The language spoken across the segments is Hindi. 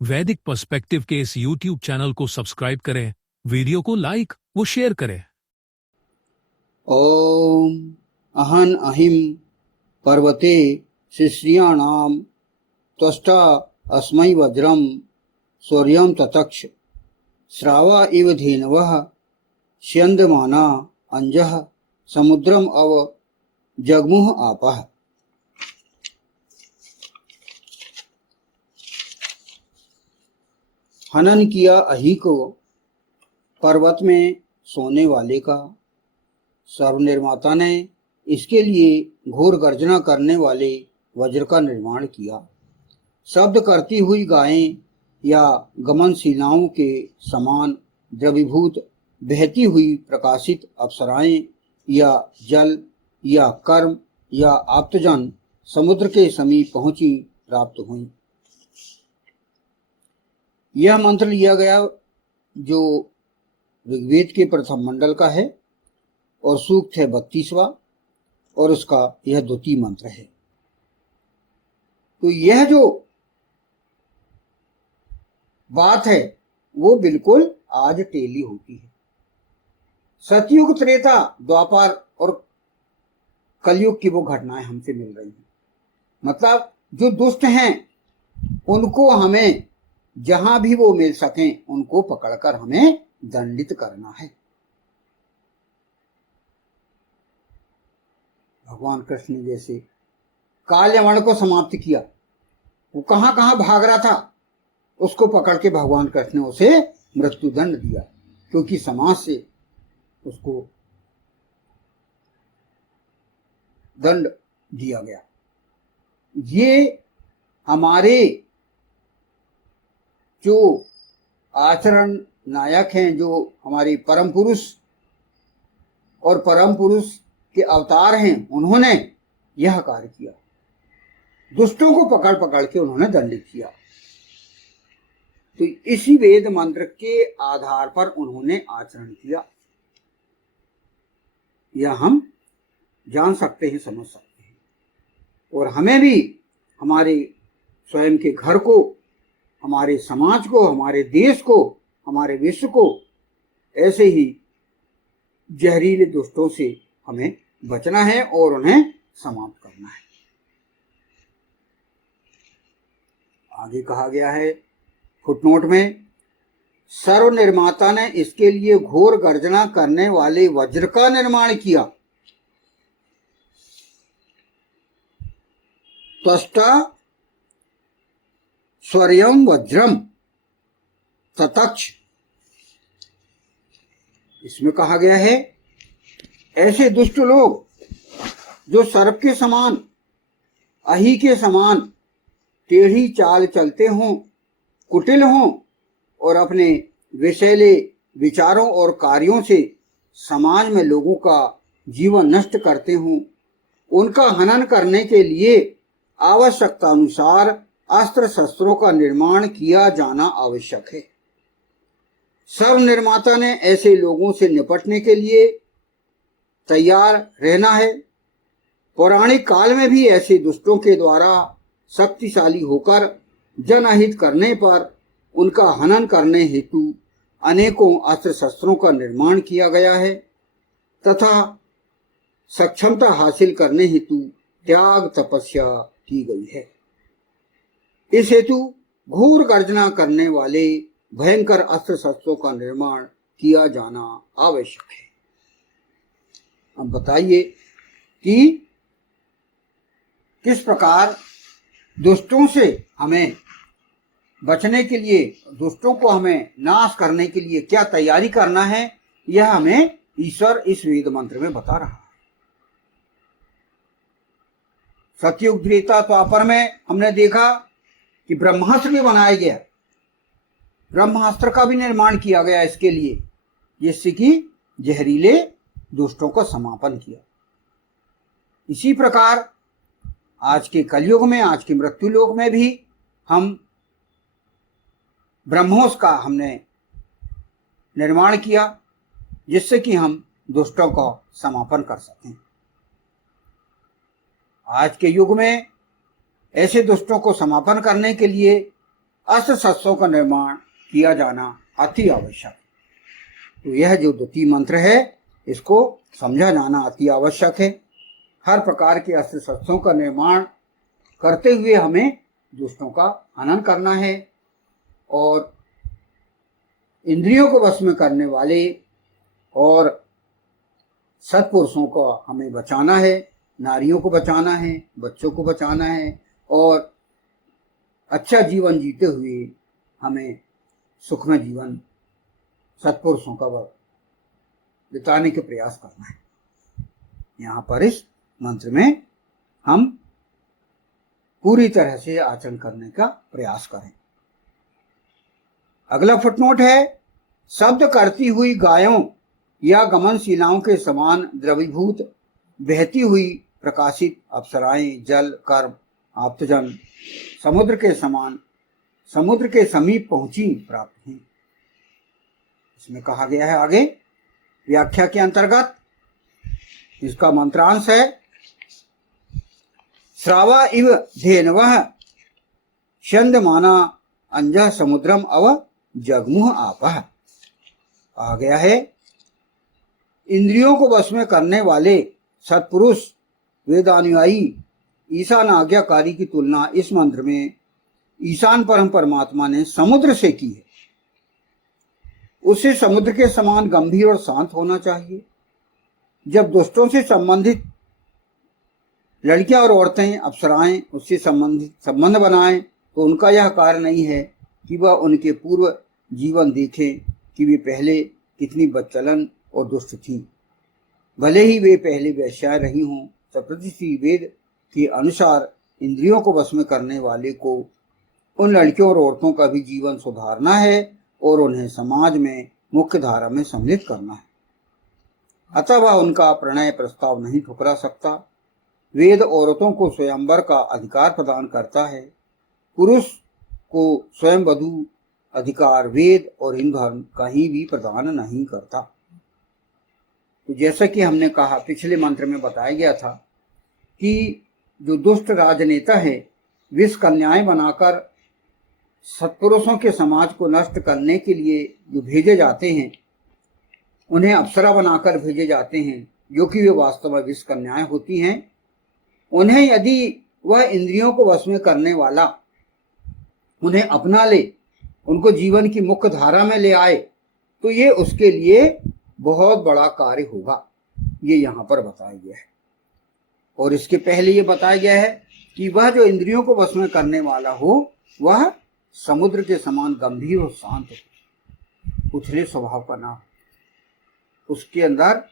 वैदिक पर्सपेक्टिव के इस YouTube चैनल को सब्सक्राइब करें, वीडियो को लाइक व शेयर करें। ओम अहन अहिम पर्वते शिश्रियाणाम त्वष्टा अस्मै वज्रम शौर्यं ततक्ष श्रावा इव धेनवः स्यन्दमाना अंजः समुद्रम अव जगमुह आपः। हनन किया अहि को पर्वत में सोने वाले का, सर्वनिर्माता ने इसके लिए घोर गर्जना करने वाले वज्र का निर्माण किया। शब्द करती हुई गायें या गमनशिलाओं के समान द्रवीभूत बहती हुई प्रकाशित अप्सराएं या जल या कर्म या आप्तजन समुद्र के समीप पहुंची प्राप्त हुई। यह मंत्र लिया गया जो ऋग्वेद के प्रथम मंडल का है और सूक्त है 32वां और उसका यह द्वितीय मंत्र है। तो यह जो बात है वो बिल्कुल आज टेली होती है। सतयुग, त्रेता, द्वापर और कलयुग की वो घटनाएं हमसे मिल रही हैं। मतलब जो दुष्ट हैं उनको हमें जहां भी वो मिल सकें उनको पकड़कर हमें दंडित करना है। भगवान कृष्ण ने जैसे काल्यवण को समाप्त किया, वो कहां कहां भाग रहा था, उसको पकड़ के भगवान कृष्ण ने उसे मृत्युदंड दिया, क्योंकि समाज से उसको दंड दिया गया। ये हमारे जो आचरण नायक हैं, जो हमारे परम पुरुष और परम पुरुष के अवतार हैं, उन्होंने यह कार्य किया। दुष्टों को पकड़ पकड़ के उन्होंने दंडित किया। तो इसी वेद मंत्र के आधार पर उन्होंने आचरण किया। यह हम जान सकते हैं, समझ सकते हैं। और हमें भी हमारे स्वयं के घर को, हमारे समाज को, हमारे देश को, हमारे विश्व को ऐसे ही जहरीले दुष्टों से हमें बचना है और उन्हें समाप्त करना है। आगे कहा गया है फुटनोट में, सर्व निर्माता ने इसके लिए घोर गर्जना करने वाले वज्र का निर्माण किया। त्वष्टा स्वयं वज्रम ततक्ष। इसमें कहा गया है ऐसे दुष्ट लोग जो सर्प के समान, अहि के समान टेढ़ी चाल चलते हों, कुटिल हों और अपने विषैले विचारों और कार्यों से समाज में लोगों का जीवन नष्ट करते हों, उनका हनन करने के लिए आवश्यकता अनुसार अस्त्र शस्त्रों का निर्माण किया जाना आवश्यक है। सर्व निर्माता ने ऐसे लोगों से निपटने के लिए तैयार रहना है। पौराणिक काल में भी ऐसे दुष्टों के द्वारा शक्तिशाली होकर जनहित करने पर उनका हनन करने हेतु अनेकों अस्त्र शस्त्रों का निर्माण किया गया है तथा सक्षमता हासिल करने हेतु त्याग तपस्या की गई है। इस हेतु घोर गर्जना करने वाले भयंकर अस्त्र शस्त्रों का निर्माण किया जाना आवश्यक है। अब बताइए कि किस प्रकार दुष्टों से हमें बचने के लिए, दुष्टों को हमें नाश करने के लिए क्या तैयारी करना है, यह हमें ईश्वर इस वेद मंत्र में बता रहा है। सतयुग, त्रेता, द्वापर में हमने देखा कि ब्रह्मास्त्र भी बनाया गया, ब्रह्मास्त्र का भी निर्माण किया गया इसके लिए, जिससे कि जहरीले दुष्टों का समापन किया। इसी प्रकार आज के कलयुग में, आज के मृत्यु लोक में भी हम ब्रह्मोस का हमने निर्माण किया, जिससे कि हम दुष्टों का समापन कर सकें। आज के युग में ऐसे दुष्टों को समापन करने के लिए अस्त्र शस्त्रों का निर्माण किया जाना अति आवश्यक। तो यह जो द्वितीय मंत्र है इसको समझा जाना अति आवश्यक है। हर प्रकार के अस्त्र शस्त्रों का निर्माण करते हुए हमें दुष्टों का हनन करना है और इंद्रियों को वश में करने वाले और सत्पुरुषों को हमें बचाना है, नारियों को बचाना है, बच्चों को बचाना है और अच्छा जीवन जीते हुए हमें सुखमय जीवन सत्पुरुषों का बिताने के प्रयास करना है। यहाँ पर इस मंत्र में हम पूरी तरह से आचरण करने का प्रयास करें। अगला फुटनोट है, शब्द करती हुई गायों या गमनशिलाओं के समान द्रवीभूत बहती हुई प्रकाशित अप्सराएं जल कर्म आप्तजन समुद्र के समान समुद्र के समीप पहुंची प्राप्त हैं। इसमें कहा गया है आगे व्याख्या के अंतर्गत, इसका मंत्रांश है, श्रावा इव धेनवः छन्दमाना अंजः समुद्रम अव जगमुह आपः। आ गया है, इंद्रियों को वश में करने वाले सत्पुरुष वेदानुयायी ईशान आज्ञाकारी की तुलना इस मंत्र में ईशान परम परमात्मा ने समुद्र से की है। उसे समुद्र के समान गंभीर और शांत होना चाहिए। जब दुष्टों से संबंधित लड़कियां और औरतें अप्सराएं उससे संबंध बनाएं तो उनका यह कार्य नहीं है कि वह उनके पूर्व जीवन देखें कि वे पहले कितनी बदचलन और दुष्ट थीं। भले ही वे पहले वैश्याएं रही हों, सप्तऋषि वेद के अनुसार इंद्रियों को वश में करने वाले को उन लड़कियों और औरतों का भी जीवन सुधारना है और उन्हें समाज में मुख्य धारा में सम्मिलित करना है। अतः वह उनका प्रणय प्रस्ताव नहीं ठुकरा सकता। वेद औरतों को स्वयंवर का अधिकार प्रदान करता है, पुरुष को स्वयं वधु अधिकार वेद और इन धर्म कहीं भी प्रदान नहीं करता। तो जैसा कि हमने कहा, पिछले मंत्र में बताया गया था कि जो दुष्ट राजनेता है विष कन्याएं बनाकर सत्पुरुषों के समाज को नष्ट करने के लिए जो भेजे जाते हैं, उन्हें अप्सरा बनाकर भेजे जाते हैं, जो कि वे वास्तव में विष कन्याएं होती हैं। उन्हें यदि वह इंद्रियों को वश में करने वाला उन्हें अपना ले, उनको जीवन की मुख्य धारा में ले आए, तो ये उसके लिए बहुत बड़ा कार्य होगा। ये यहाँ पर बताया गया है। और इसके पहले ये बताया गया है कि वह जो इंद्रियों को वश में करने वाला हो वह समुद्र के समान गंभीर और शांत हो, उथले स्वभाव का ना हो, उसके अंदर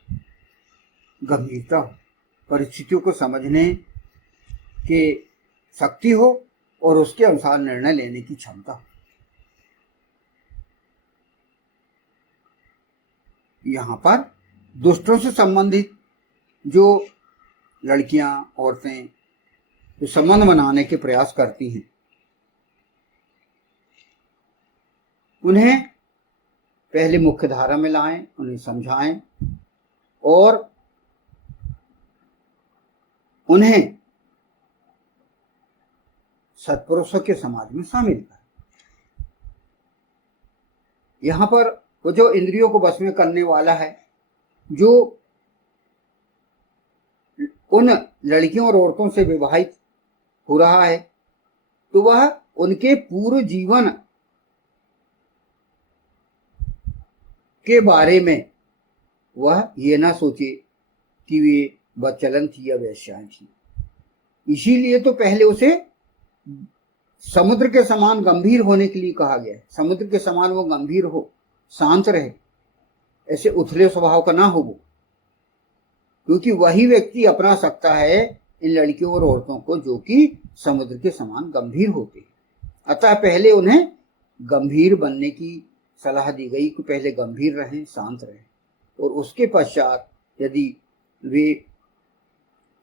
गंभीरता हो, परिस्थितियों को समझने की शक्ति हो और उसके अनुसार निर्णय लेने की क्षमता हो। यहाँ पर दुष्टों से संबंधित जो लड़कियां औरतें जो संबंध बनाने के प्रयास करती हैं, उन्हें पहले मुख्य धारा में लाएं, उन्हें समझाएं और उन्हें सत्पुरुषों के समाज में शामिल करें। यहाँ पर वो जो इंद्रियों को वश में करने वाला है, जो उन लड़कियों और औरतों से विवाहित हो रहा है, तो वह उनके पूर्व जीवन के बारे में वह ये ना सोचे कि वे बदचलन थी या वैश्याएं थी। इसीलिए तो पहले उसे समुद्र के समान गंभीर होने के लिए कहा गया है। समुद्र के समान वो गंभीर हो, शांत रहे, ऐसे उथले स्वभाव का ना हो वो, क्योंकि वही व्यक्ति अपना सकता है इन लड़कियों और औरतों को जो कि समुद्र के समान गंभीर होते हैं। अतः पहले उन्हें गंभीर बनने की सलाह दी गई कि पहले गंभीर रहें, शांत रहें, और उसके पश्चात यदि वे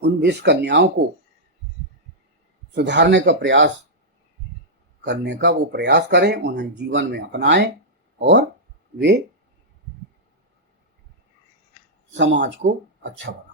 उन विष कन्याओं को सुधारने का प्रयास करने का वो प्रयास करें, उन्हें जीवन में अपनाएं और वे समाज को अच्छा बनाएं।